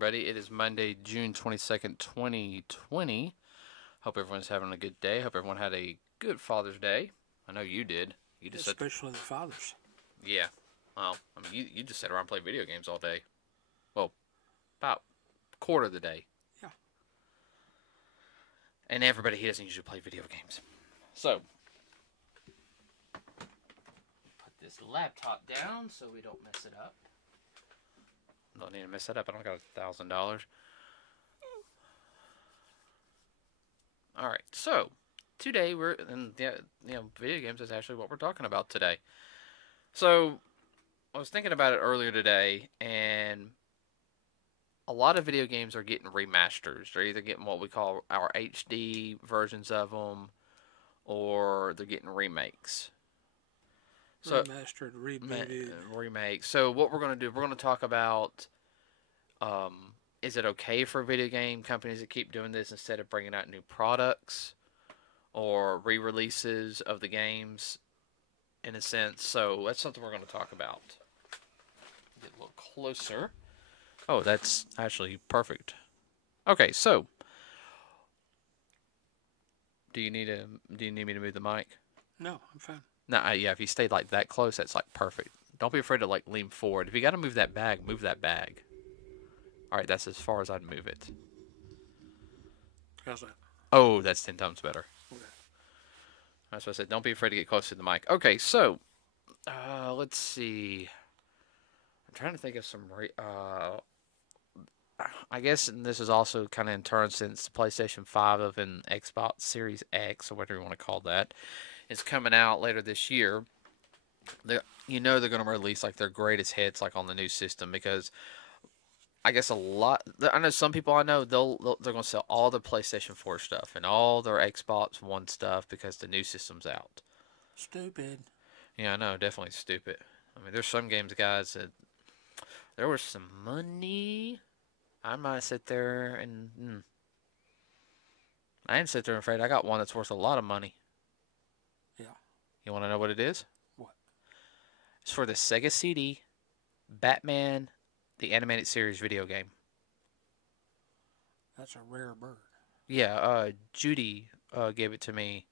everybody. It is Monday, June 22nd, 2020. Hope everyone's having a good day. Hope everyone had a good Father's Day. I know you did. You just especially the fathers. Yeah. Well, I mean, you just sat around and played video games all day. Well, about a quarter of the day. Yeah. And everybody here doesn't usually play video games. So, put this laptop down so we don't mess it up. Don't need to mess that up. I don't got $1,000. All right. So today video games is actually what we're talking about today. So I was thinking about it earlier today, and a lot of video games are getting remasters. They're either getting what we call our HD versions of them, or they're getting remakes. So, Remastered, rebooted. Remakes. So what we're going to do, we're going to talk about, is it okay for video game companies to keep doing this instead of bringing out new products or re-releases of the games, in a sense. So that's something we're going to talk about. Get a little closer. Oh, that's actually perfect. Okay, so do you need me to move the mic? No, I'm fine. No, yeah, if you stayed like that close, that's like perfect. Don't be afraid to like lean forward. If you got to move that bag, move that bag. All right, that's as far as I'd move it. How's that? Oh, that's 10 times better. Okay. That's what I said. Don't be afraid to get close to the mic. Okay, so let's see. I'm trying to think of some. I guess this is also kind of in turn since the PlayStation 5 and Xbox Series X, or whatever you want to call that, is coming out later this year. They're going to release like their greatest hits like on the new system, because I guess I know some people I know they're going to sell all their PlayStation 4 stuff and all their Xbox One stuff because the new system's out. Stupid. Yeah, I know, definitely stupid. I mean, there's some games, guys, that there was some money. I might sit there and I didn't sit there and afraid. I got one that's worth a lot of money. Yeah. You want to know what it is? What? It's for the Sega CD, Batman, the animated series video game. That's a rare bird. Yeah, Judy gave it to me.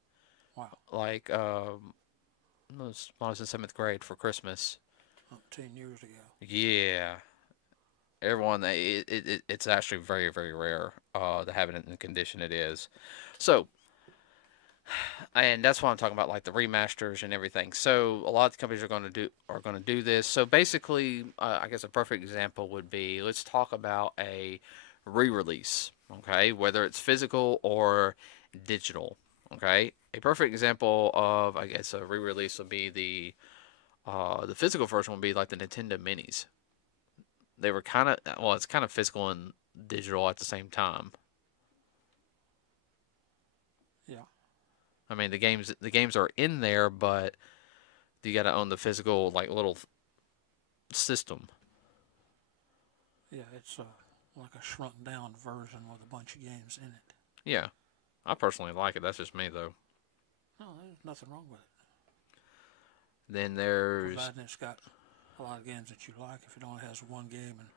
Wow. Like, when I was in 7th grade for Christmas. 10 years ago. Yeah. Everyone, it's actually very, very rare to have it in the condition it is. So, and that's why I'm talking about like the remasters and everything. So a lot of the companies are going to do this. So basically, I guess a perfect example would be, let's talk about a re-release. Okay, whether it's physical or digital. Okay, a perfect example of, I guess, a re-release would be the physical version would be like the Nintendo Minis. They were it's kind of physical and digital at the same time. Yeah. I mean, the games are in there, but you got to own the physical like little system. Yeah, it's like a shrunk down version with a bunch of games in it. Yeah, I personally like it. That's just me, though. No, there's nothing wrong with it. Then there's... Provided it's got a lot of games that you like. If it only has one game and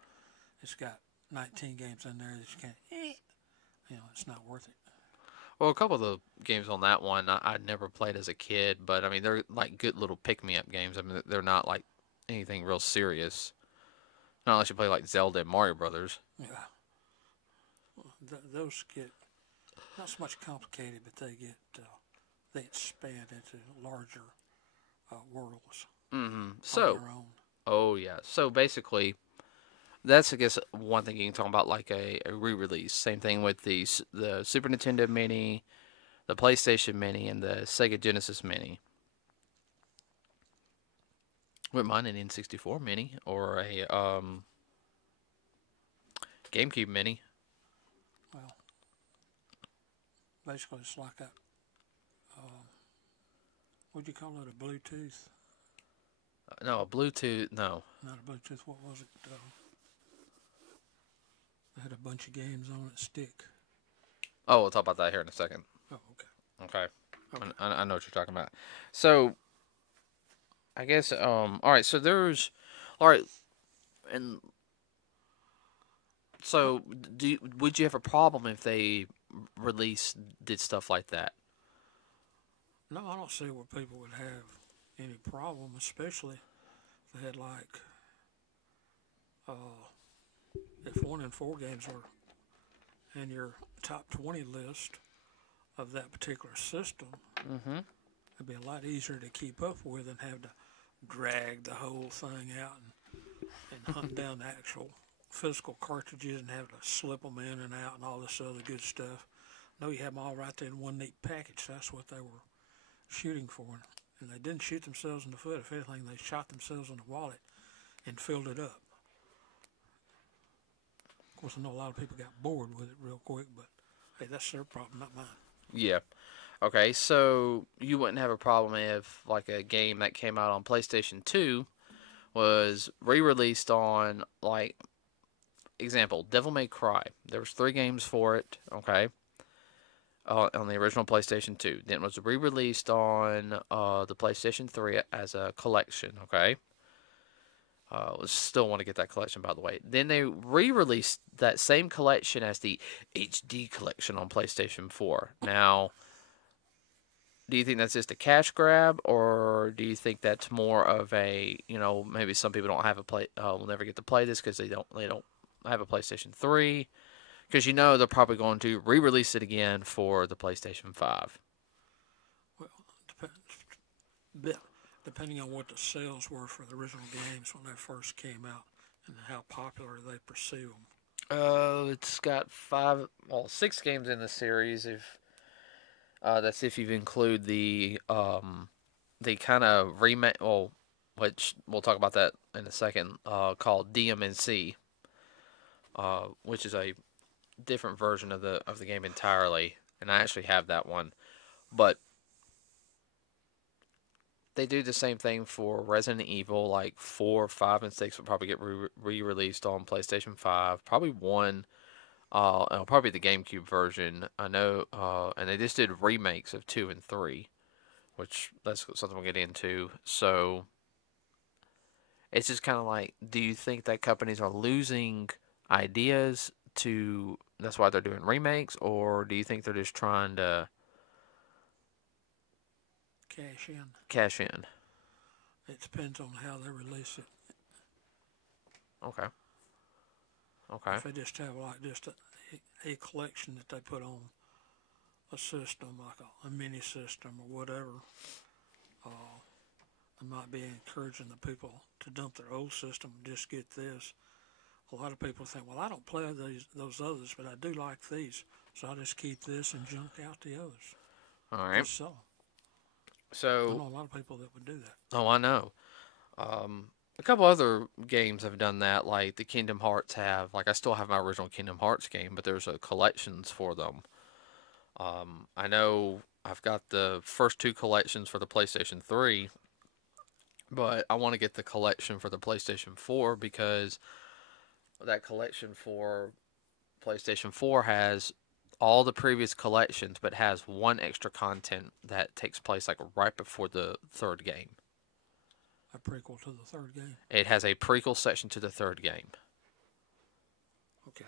it's got 19 games in there that you can't... it's not worth it. Well, a couple of the games on that one I never played as a kid, but I mean, they're like good little pick-me-up games. I mean, they're not like anything real serious. Not unless you play like Zelda and Mario Brothers. Yeah. Well, those get not so much complicated, but they expand into larger worlds. Mm-hmm. So, on their own. Oh yeah. So basically, that's, I guess, one thing you can talk about, like a re-release. Same thing with the Super Nintendo Mini, the PlayStation Mini, and the Sega Genesis Mini. Wouldn't mind an N64 Mini or a GameCube Mini. Well, basically it's like a, what'd you call it, a Bluetooth? No, a Bluetooth, no. Not a Bluetooth, what was it? It had a bunch of games on it, stick. Oh, we'll talk about that here in a second. Oh, okay. Okay. I know what you're talking about. So, I guess, all right, so there's, all right, and So, would you have a problem if they did stuff like that? No, I don't see where people would have any problem, especially if they had like uh, if 1 and 4 games are in your top 20 list of that particular system. Mm-hmm. It'd be a lot easier to keep up with and have to drag the whole thing out and hunt down the actual physical cartridges and have to slip them in and out and all this other good stuff. No, you have them all right there in one neat package. That's what they were shooting for. And they didn't shoot themselves in the foot. If anything, they shot themselves in the wallet and filled it up. Of course, I know a lot of people got bored with it real quick, but hey, that's their problem, not mine. Yeah. Okay, so you wouldn't have a problem if, like, a game that came out on PlayStation 2 was re-released on, like, example, Devil May Cry. There was 3 games for it, okay, on the original PlayStation 2. Then it was re-released on the PlayStation 3 as a collection, okay? Still want to get that collection, by the way. Then they re-released that same collection as the HD collection on PlayStation 4. Now, do you think that's just a cash grab, or do you think that's more of a, maybe some people don't have will never get to play this because they don't have a PlayStation 3, because they're probably going to re-release it again for the PlayStation 5. Well, depending on what the sales were for the original games when they first came out and how popular they perceive them. It's got 6 games in the series. If that's if you include the kind of remake, which we'll talk about that in a second, called DMNC, which is a different version of the game entirely, and I actually have that one. But they do the same thing for Resident Evil, like 4, 5, and 6 will probably get re-released on PlayStation 5. Probably 1, it'll probably the GameCube version. I know, and they just did remakes of 2 and 3, which that's something we'll get into. So it's just kind of like, do you think that companies are losing ideas that's why they're doing remakes, or do you think they're just trying to cash in? It depends on how they release it. Okay. If they just have like just a collection that they put on a system, like a mini system or whatever, they might be encouraging the people to dump their old system and just get this. A lot of people think, well, I don't play those others, but I do like these, so I'll just keep this and junk out the others. All right. Just so. So I know a lot of people that would do that. Oh, I know. A couple other games have done that, like the Kingdom Hearts have. Like, I still have my original Kingdom Hearts game, but there's collections for them. I know I've got the first 2 collections for the PlayStation 3, but I want to get the collection for the PlayStation 4 because that collection for PlayStation 4 has all the previous collections, but has one extra content that takes place like right before the 3rd game. A prequel to the 3rd game? It has a prequel section to the 3rd game. Okay.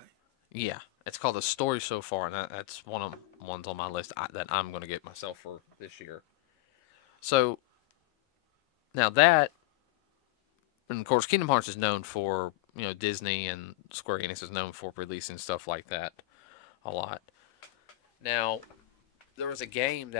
Yeah, it's called The Story So Far, and that's one of the ones on my list that I'm going to get myself for this year. So, now that, and of course, Kingdom Hearts is known for, Disney, and Square Enix is known for releasing stuff like that a lot. Now, there was a game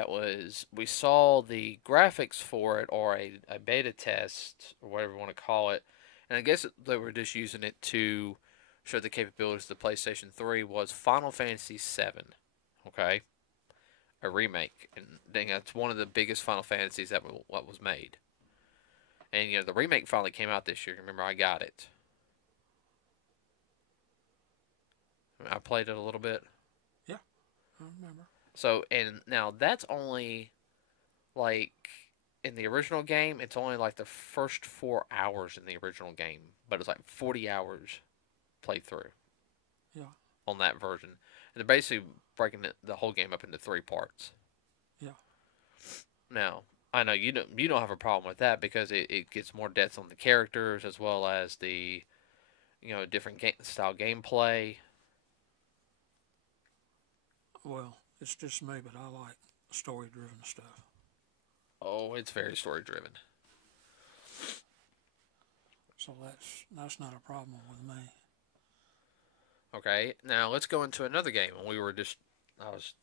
we saw the graphics for it, or a beta test, or whatever you want to call it, and I guess they were just using it to show the capabilities of the PlayStation 3, was Final Fantasy VII, okay? A remake, and that's one of the biggest Final Fantasies that was made. And, the remake finally came out this year. Remember, I got it. I played it a little bit. Yeah, I remember. So, and now that's only, like, in the original game, it's only like the first 4 hours in the original game, but it's like 40 hours played through. Yeah. On that version. And they're basically breaking the whole game up into 3 parts. Yeah. Now, I know you don't have a problem with that because it gets more depth on the characters as well as the different style gameplay. Well, it's just me, but I like story-driven stuff. Oh, it's very story driven. So that's not a problem with me. Okay, now let's go into another game. And I was,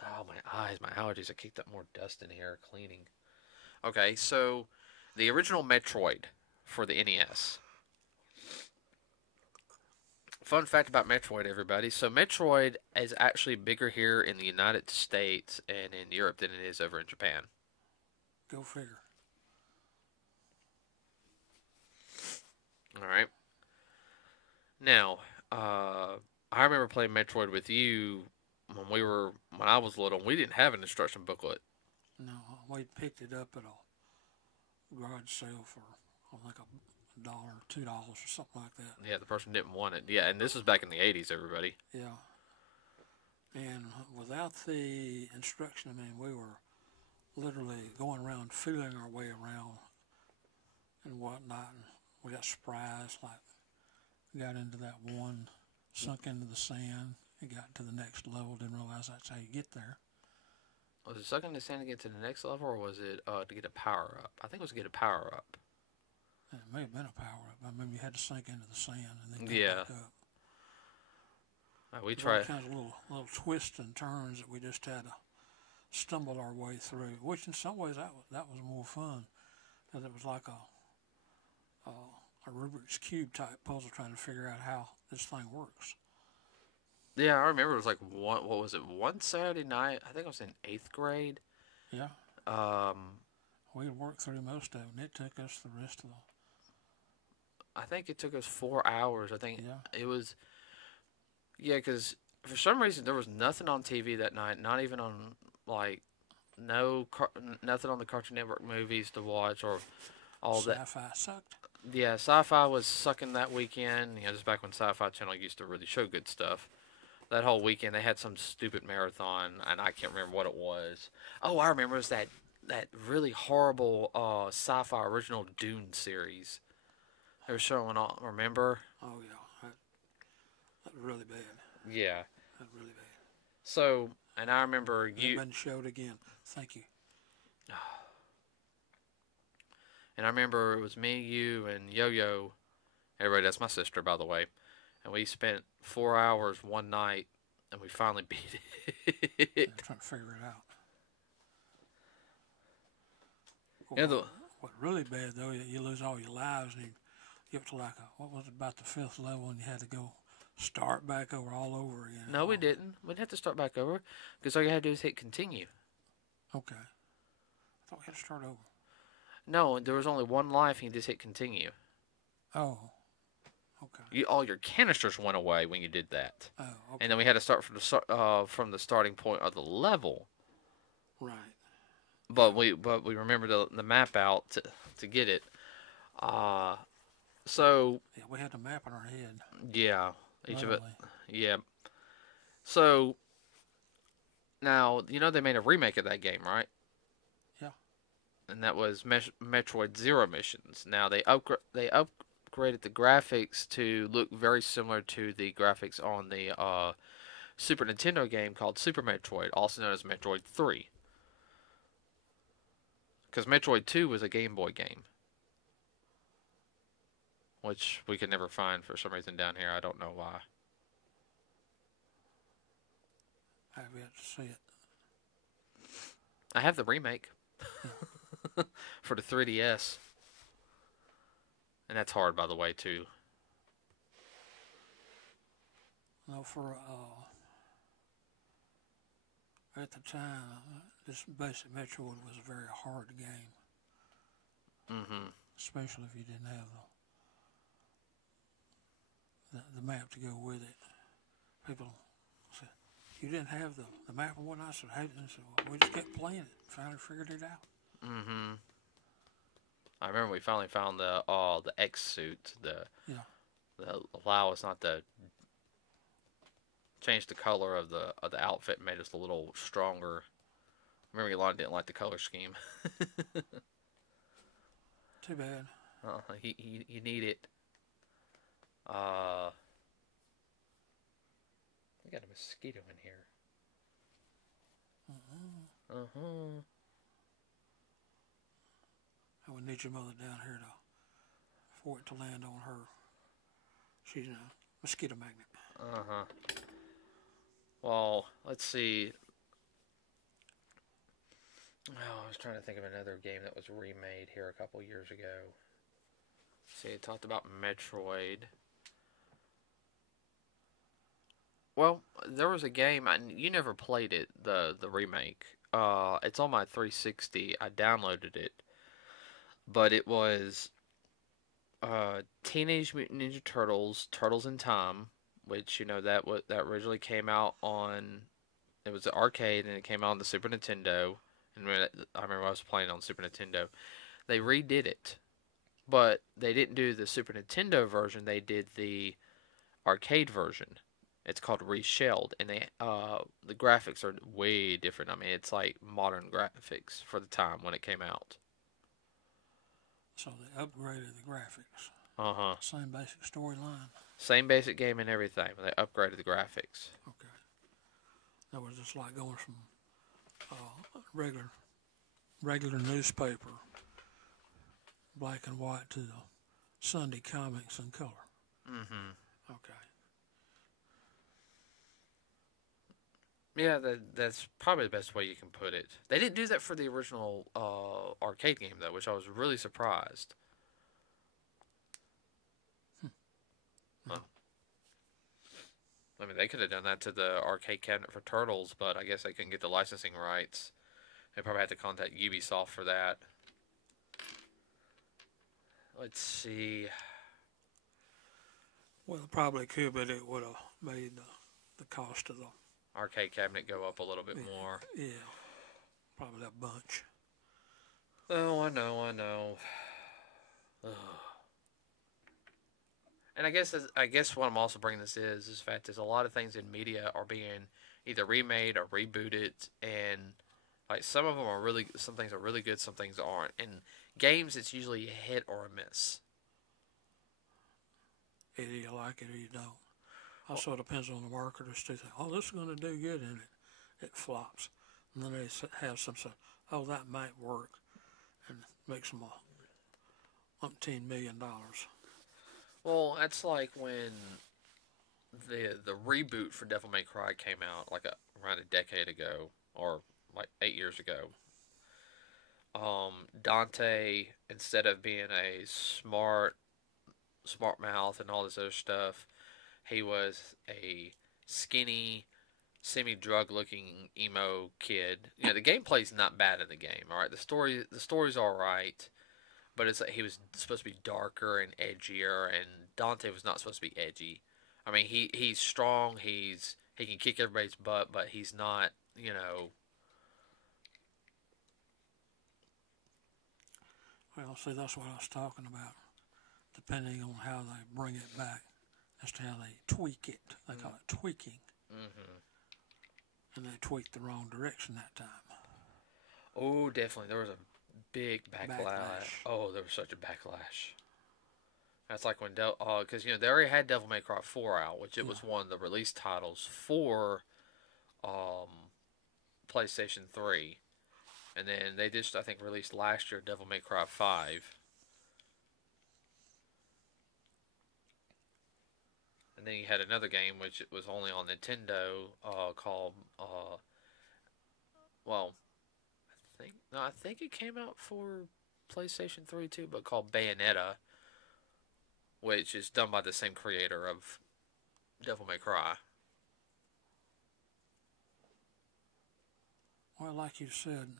oh, my eyes, my allergies. I kicked up more dust in here cleaning. Okay, so the original Metroid for the NES. Fun fact about Metroid, everybody. So Metroid is actually bigger here in the United States and in Europe than it is over in Japan. Go figure. All right. Now, I remember playing Metroid with you when I was little. And we didn't have an instruction booklet. No, we picked it up at a garage sale for like a dollar, $2 or something like that. Yeah, the person didn't want it. Yeah, and this was back in the '80s, everybody. Yeah. And without the instruction, I mean, we were literally going around feeling our way around and whatnot. And we got surprised, like we got into that one, sunk into the sand, and got to the next level. Didn't realize that's how you get there. Was it sucking the sand to get to the next level, or was it to get a power up? I think it was to get a power up. And it may have been a power up. I remember you had to sink into the sand and then come Yeah. back up. We There's all tried. kinds of little twists and turns that we just had to stumble our way through. Which in some ways that was more fun, because it was like a Rubik's cube type puzzle trying to figure out how this thing works. Yeah, I remember it was like one. What was it? One Saturday night. I think I was in 8th grade. Yeah, Um, we worked through most of it, and it took us the rest of the. I think it took us 4 hours. I think Yeah, it was. Yeah, because for some reason there was nothing on TV that night. Not even on like nothing on the Cartoon Network movies to watch or all that. sci-fi sucked. Yeah, Sci-Fi was sucking that weekend. Just back when Sci-Fi Channel used to really show good stuff. That whole weekend they had some stupid marathon, and I can't remember what it was. Oh, I remember it was that really horrible Sci-Fi original Dune series. They were showing all. Remember? Oh yeah, that was really bad. Yeah. That was really bad. So, and I remember It's been showed again. Thank you. And I remember it was me, you, and Yo-Yo. Everybody, that's my sister, by the way. And we spent 4 hours one night, and we finally beat it. I'm trying to figure it out. Yeah, What really bad though, you lose all your lives and you get to like what was it, about the 5th level, and you had to go start back over all over again. No, we didn't. We didn't have to start back over because all you had to do was hit continue. Okay. I thought we had to start over. No, there was only one life, and you just hit continue. Oh. Okay. All your canisters went away when you did that. Oh. Okay. And then we had to start from the starting point of the level. Right. But we remember the map out to get it. So yeah, we had the map in our head. Yeah, each Literally. of it. Yeah. So now they made a remake of that game, right? Yeah. And that was Metroid Zero Missions. Now they upgraded the graphics to look very similar to the graphics on the Super Nintendo game called Super Metroid, also known as Metroid 3. Because Metroid 2 was a Game Boy game, which we could never find for some reason down here. I don't know why. I have yet to see it. I have the remake for the 3DS. And that's hard, by the way, too. No, for at the time, this basic Metroid was a very hard game. Mm-hmm. Especially if you didn't have the map to go with it. People said, you didn't have the map and whatnot. I said, hey, well, we just kept playing it. Finally figured it out. Mm-hmm. I remember we finally found the X suit. The allow us not to change the color of the outfit, made us a little stronger. Remember, Elon didn't like the color scheme. Too bad. You need it. Uh, we got a mosquito in here. Uh-huh. I would need your mother down here for it to land on her. She's a mosquito magnet. Uh-huh. Well, let's see. Oh, I was trying to think of another game that was remade here a couple years ago. See, it talked about Metroid. Well, there was a game, you never played it, the remake. It's on my 360. I downloaded it. But it was Teenage Mutant Ninja Turtles, Turtles in Time, which, that originally came out on, it was an arcade, and it came out on the Super Nintendo. And I remember I was playing on Super Nintendo. They redid it, but they didn't do the Super Nintendo version. They did the arcade version. It's called Reshelled, and the graphics are way different. I mean, it's like modern graphics for the time when it came out. So they upgraded the graphics. Uh-huh. Same basic storyline. Same basic game and everything, but they upgraded the graphics. Okay. That was just like going from regular newspaper, black and white, to the Sunday comics in color. Mm-hmm. Okay. Yeah, that's probably the best way you can put it. They didn't do that for the original arcade game, though, which I was really surprised. Huh. I mean, they could have done that to the arcade cabinet for Turtles, but I guess they couldn't get the licensing rights. They probably had to contact Ubisoft for that. Let's see. Well, probably could, but it would have made the cost of the Arcade cabinet go up a little bit more. Yeah, probably that bunch. Oh, I know. Ugh. And I guess what I'm also bringing this is the fact is a lot of things in media are being either remade or rebooted, and like some of them are some things are really good, some things aren't. In games, it's usually a hit or a miss. Either you like it or you don't. Also, it depends on the marketers too. Think, oh, this is going to do good, and it flops. And then they have some say, oh, that might work, and makes them $15 million. Well, that's like when the reboot for Devil May Cry came out, like around a decade ago, or like 8 years ago. Dante, instead of being a smart mouth and all this other stuff, he was a skinny, semi-drug looking emo kid. The gameplay's not bad in the game, alright? The story's alright, but he was supposed to be darker and edgier, and Dante was not supposed to be edgy. I mean, he's strong, he can kick everybody's butt, but he's not, Well, see, that's what I was talking about. Depending on how they bring it back, as to how they tweak it. They call it tweaking. Mm-hmm. And they tweaked the wrong direction that time. Oh, definitely. There was a big backlash. Oh, there was such a backlash. That's like when because they already had Devil May Cry 4 out, which it was one of the release titles for PlayStation 3. And then they just, I think, released last year Devil May Cry 5. And then you had another game which was only on Nintendo called, I think it came out for PlayStation 3 too, but called Bayonetta, which is done by the same creator of Devil May Cry. Well, like you said,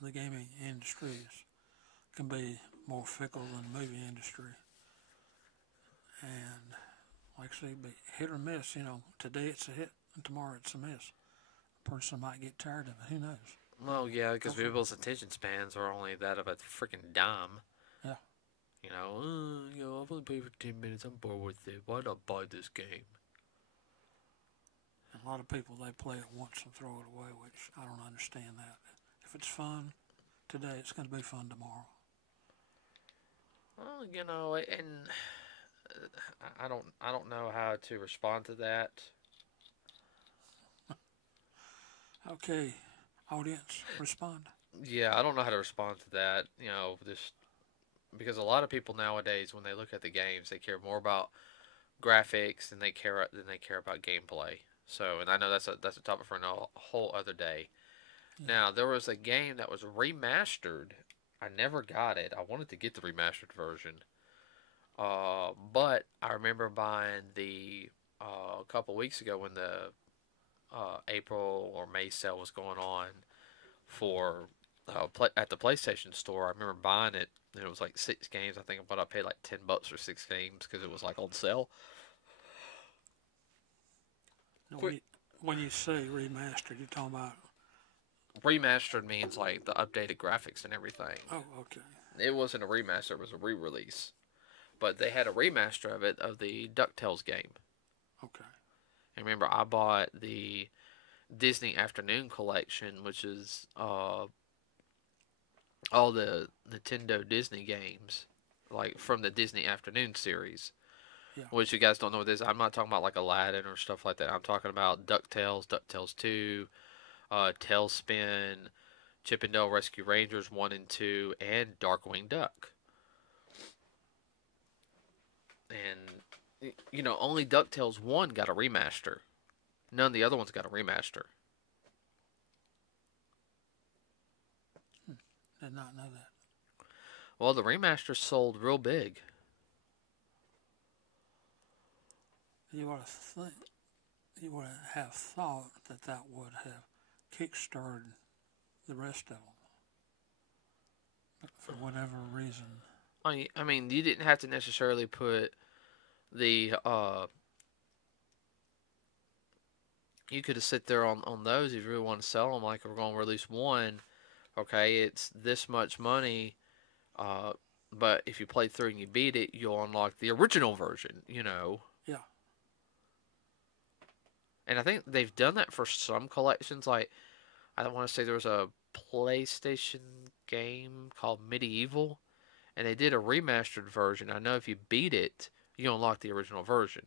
the gaming industry can be more fickle than the movie industry. And like I say, be hit or miss. Today it's a hit and tomorrow it's a miss. A person might get tired of it. Who knows? Well, yeah, because people's attention spans are only that of a freaking dime. Yeah. I've only played for 10 minutes. I'm bored with it. Why not buy this game? And a lot of people, they play it once and throw it away, which I don't understand that. If it's fun today, it's going to be fun tomorrow. Well, and I don't know how to respond to that. Okay, audience, respond. Yeah, I don't know how to respond to that. Just because a lot of people nowadays, when they look at the games, they care more about graphics than they care about gameplay. So, and I know that's a topic for a whole other day. Yeah. Now, there was a game that was remastered. I never got it. I wanted to get the remastered version, but I remember buying the a couple weeks ago when the April or May sale was going on for at the PlayStation Store. I remember buying it, and it was like 6 games. I think I paid like $10 for 6 games because it was like on sale. Now, Quick when you say remastered, you're talking about. remastered means like the updated graphics and everything. Oh, okay. It wasn't a remaster; it was a re-release. But they had a remaster of it of the DuckTales game. Okay. And remember, I bought the Disney Afternoon Collection, which is all the Nintendo Disney games, like from the Disney Afternoon series. Yeah. Which you guys don't know what this is. I'm not talking about like Aladdin or stuff like that. I'm talking about DuckTales, DuckTales 2, Tailspin, Chip and Dale Rescue Rangers 1 and 2, and Darkwing Duck. And, only DuckTales 1 got a remaster. None of the other ones got a remaster. Did not know that. Well, the remaster sold real big. You would have thought that would have kickstarted the rest of them, but for whatever reason. I mean, you didn't have to necessarily put the you could have sit there on those if you really want to sell them. Like, we're going to release one, okay, it's this much money, but if you play through and you beat it, you'll unlock the original version. Yeah. And I think they've done that for some collections. Like, I want to say there was a PlayStation game called Medieval, and they did a remastered version. I know if you beat it, you unlock the original version.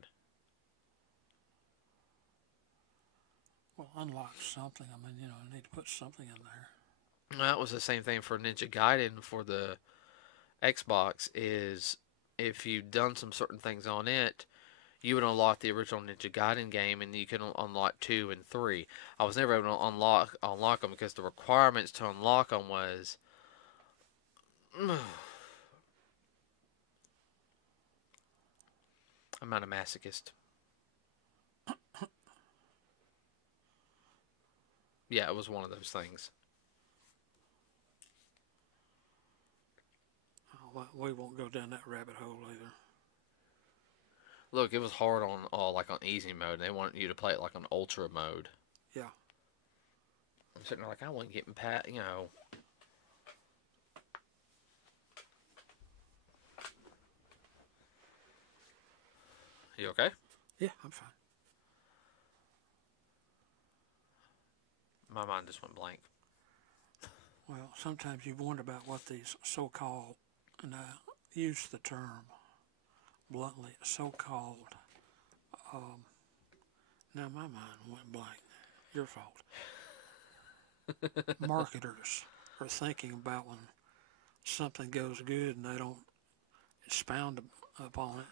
Well, unlock something. I mean, I need to put something in there. That was the same thing for Ninja Gaiden for the Xbox. Is if you've done some certain things on it, you would unlock the original Ninja Gaiden game, and you can unlock 2 and 3. I was never able to unlock them because the requirements to unlock them was. I'm not a masochist. Yeah, it was one of those things. Well, we won't go down that rabbit hole either. Look, it was hard on like on easy mode. They wanted you to play it like on ultra mode. Yeah. I'm sitting there like, I wasn't getting past. You okay? Yeah, I'm fine. My mind just went blank. Well, sometimes you wonder about what these so-called, and I use the term bluntly, so-called. Now my mind went blank. Your fault. Marketers are thinking about when something goes good and they don't expound upon it.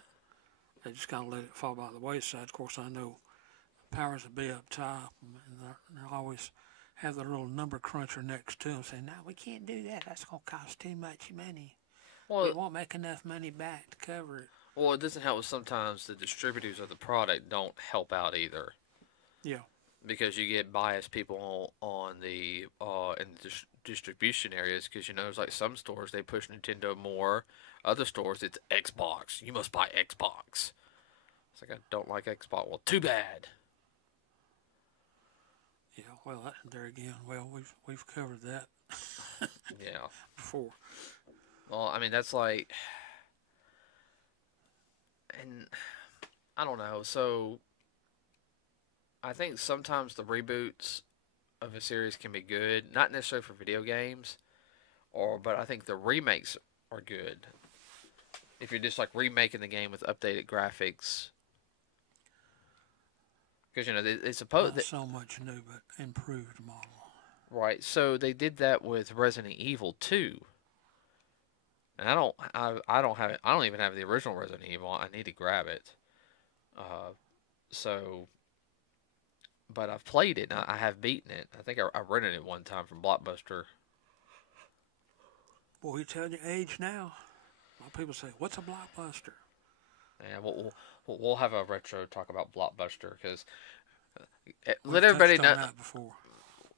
They just kind of let it fall by the wayside. Of course, I know powers that be up top, and they'll always have the little number cruncher next to them saying, no, we can't do that. That's going to cost too much money. Well, we won't make enough money back to cover it. Well, it doesn't help. Sometimes the distributors of the product don't help out either. Yeah. Because you get biased people on the in the distribution areas. Because there's like some stores they push Nintendo more. Other stores it's Xbox. You must buy Xbox. It's like, I don't like Xbox. Well, too bad. Yeah. Well, there again. Well, we've covered that. Yeah. Before. Well, I mean that's like. And I don't know. So I think sometimes the reboots of a series can be good, not necessarily for video games, but I think the remakes are good. if you're just like remaking the game with updated graphics, because they suppose Not so much new, but improved model. right. So they did that with Resident Evil 2, and I don't have it. I don't even have the original Resident Evil. I need to grab it. Uh, so, but I've played it. And I have beaten it. I think I rented it one time from Blockbuster. Boy, you tell your age now. A lot of people say, "What's a blockbuster?" And we'll have a retro talk about Blockbuster because let We've everybody touched on know. that before.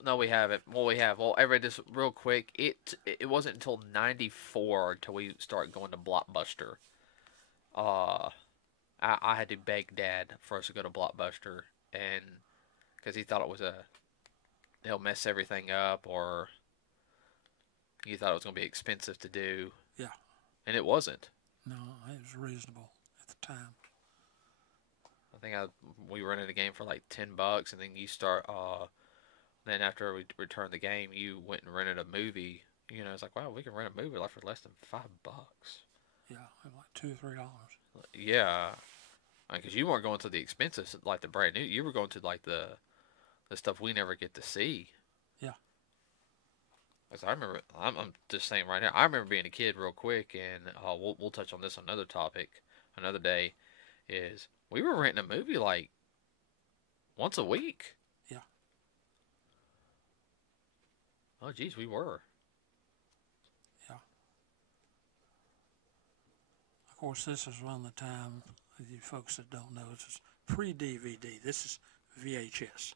No, we haven't. Well, we have. Well, everybody, just real quick. It wasn't until '94 until we started going to Blockbuster. Uh, I had to beg Dad for us to go to Blockbuster, and because he thought it was they'll mess everything up, or he thought it was gonna be expensive to do, Yeah. and it wasn't. No, it was reasonable at the time. I think we rented a game for like $10, and then you start. Then after we returned the game, you went and rented a movie. It's like, wow, we can rent a movie like for less than $5. Yeah, like $2 or $3. Yeah, because you weren't going to the expensive, like the brand new. You were going to like the stuff we never get to see. Yeah. Because I remember, I'm just saying right now. I remember being a kid, real quick, and we'll touch on this another topic, another day. Is we were renting a movie like once a week. Yeah. Oh, geez, we were. Yeah. Of course, this is one of the time, you folks that don't know, this is pre-DVD. This is VHS.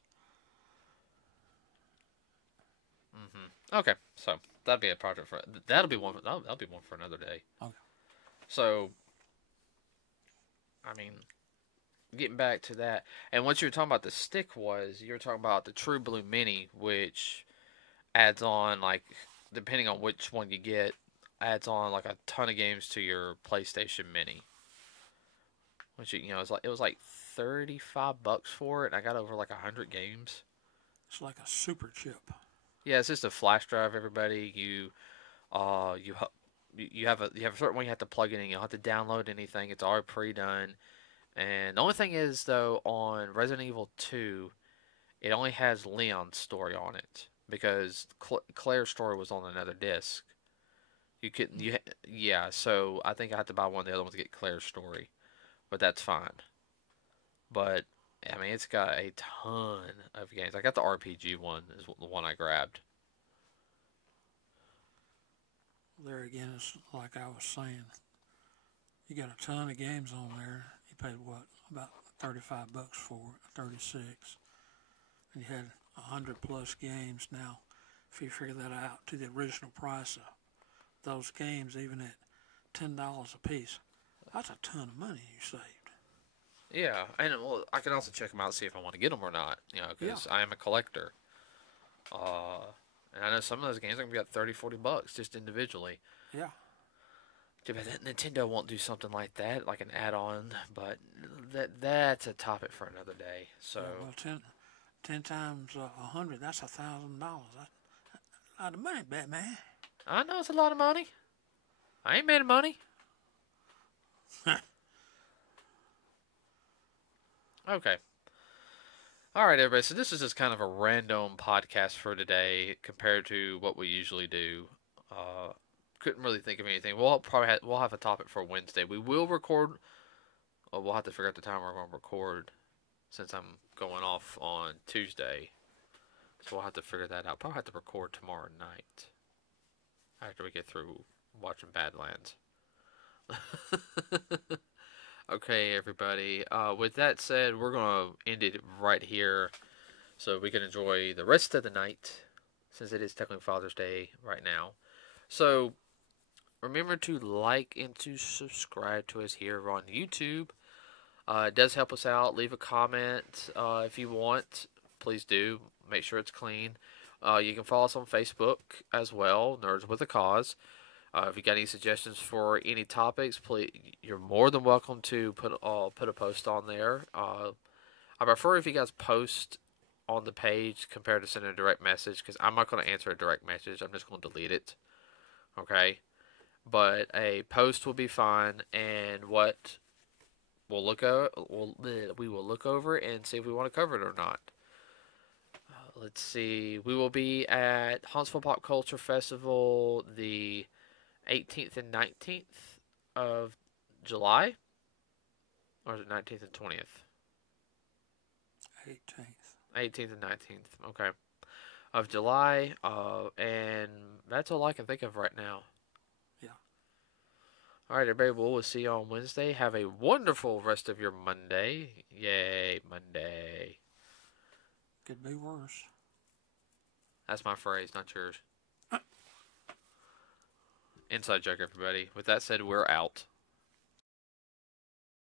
Okay, so that'd be a project for that'll be one. That'll be one for another day. Okay. So, I mean, getting back to that, and what you were talking about the stick was you were talking about the True Blue Mini, which adds on, like, depending on which one you get, adds on like a ton of games to your PlayStation Mini. Which it was like $35 for it, and I got over like 100 games. It's like a super chip. Yeah, it's just a flash drive. Everybody, you have a certain way you have to plug it in. You don't have to download anything. It's already pre-done. And the only thing is, though, on Resident Evil 2, it only has Leon's story on it because Claire's story was on another disc. Yeah. So I think I have to buy one of the other ones to get Claire's story, but that's fine. But I mean, it's got a ton of games. I got the RPG one, is the one I grabbed. There again, it's like I was saying. You got a ton of games on there. You paid what? About $35 for it, 36. And you had 100 plus games. Now, if you figure that out to the original price of those games, even at $10 a piece, that's a ton of money you saved. Yeah, and well, I can also check them out, see if I want to get them or not. Because I am a collector. And I know some of those games are gonna be at $30-$40 just individually. Yeah. Too bad that Nintendo won't do something like that, like an add-on. But that's a topic for another day. So Yeah, well, 10 times 100, that's $1,000. That's a lot of money, Batman. I know it's a lot of money. I ain't made of money. Okay. All right, everybody. So this is just kind of a random podcast for today compared to what we usually do. Couldn't really think of anything. We'll have a topic for Wednesday. We will record. Well, we'll have to figure out the time we're going to record since I'm going off on Tuesday. So we'll have to figure that out. Probably have to record tomorrow night after we get through watching Badlands. Okay, everybody. With that said, we're going to end it right here so we can enjoy the rest of the night since it is technically Father's Day right now. So remember to like and to subscribe to us here on YouTube. It does help us out. Leave a comment if you want. Please do. Make sure it's clean. You can follow us on Facebook as well, Nerds with a Cause. If you got any suggestions for any topics, please, you're more than welcome to put a post on there. I prefer if you guys post on the page compared to sending a direct message, because I'm not going to answer a direct message. I'm just going to delete it. Okay? but a post will be fine, and what we will look over and see if we want to cover it or not. Let's see. We will be at Huntsville Pop Culture Festival the 18th and 19th of July, or is it 19th and 20th? 18th. 18th and 19th. Okay. Of July, and that's all I can think of right now. Yeah. All right, everybody. We'll see you on Wednesday. Have a wonderful rest of your Monday. Yay, Monday. Could be worse. That's my phrase, not yours. Inside joke, everybody. With that said, we're out.